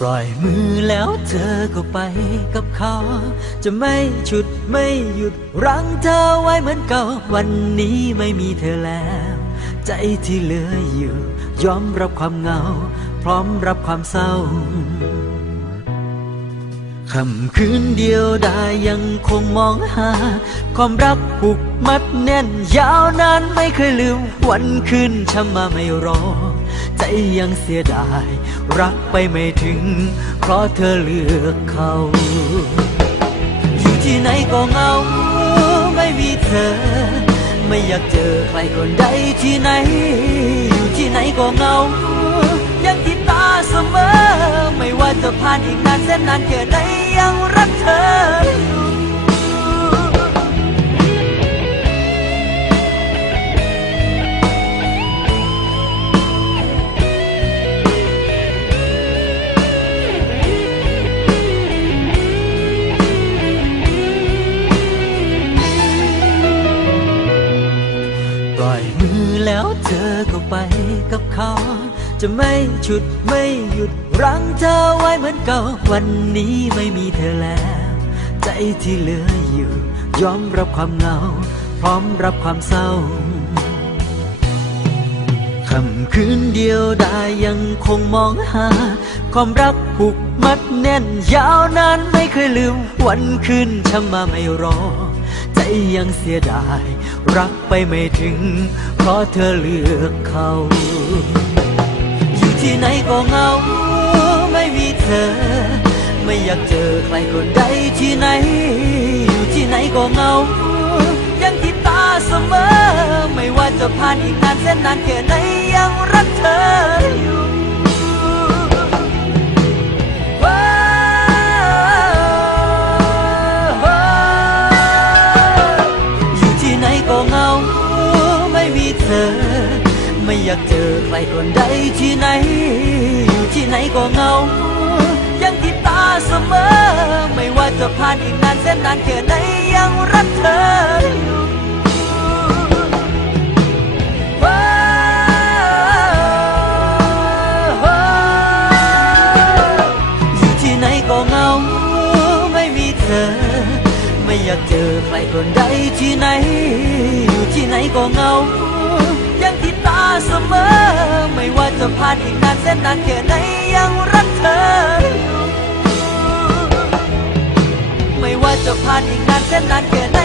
ปล่อยมือแล้วเธอก็ไปกับเขาจะไม่ฉุดไม่หยุดรั้งเธอไว้เหมือนเก่าวันนี้ไม่มีเธอแล้วใจที่เหลืออยู่ยอมรับความเหงาพร้อมรับความเศร้าค่ำคืนเดียวดายยังคงมองหาความรักผูกมัดแน่นยาวนานไม่เคยลืมวันคืนช้ำมาไม่รอใจยังเสียดายรักไปไม่ถึงเพราะเธอเลือกเขาอยู่ที่ไหนก็เหงาไม่มีเธอไม่อยากเจอใครคนใดที่ไหนอยู่ที่ไหนก็เหงายังติดตาเสมอไม่ว่าจะผ่านอีกนานแสนนานแค่ไหนยังรักเธอปล่อยมือแล้วเธอก็ไปกับเขาจะไม่ฉุดไม่หยุดรั้งเธอไว้เหมือนเก่าวันนี้ไม่มีเธอแล้วใจที่เหลืออยู่ยอมรับความเหงาพร้อมรับความเศร้าค่ำคืนเดียวดายยังคงมองหาความรักผูกมัดแน่นยาวนานไม่เคยลืมวันคืนช้ำมาไม่รอใจยังเสียดายรักไปไม่ถึงเพราะเธอเลือกเขาอยู่ที่ไหนก็เหงาไม่มีเธอไม่อยากเจอใครคนใดที่ไหนอยู่ที่ไหนก็เหงายังติดตาเสมอไม่ว่าจะผ่านอีกนานแสนนานแค่ไหนยังรักเธออยู่ไม่อยากเจอใครคนใดที่ไหนอยู่ที่ไหนก็เหงายังติดตาเสมอไม่ว่าจะผ่านอีกนานแสนนานแค่ไหนยังรักเธออยู่อยู่ที่ไหนก็เหงาไม่มีเธอไม่อยากเจอใครคนใดที่ไหนอยู่ที่ไหนก็เหงายังติดตาเสมอไม่ว่าจะผ่านอีกนานแสนนานแค่ไหนยังรักเธออยู่ไม่ว่าจะผ่านอีกนานแสนนานแค่ไหน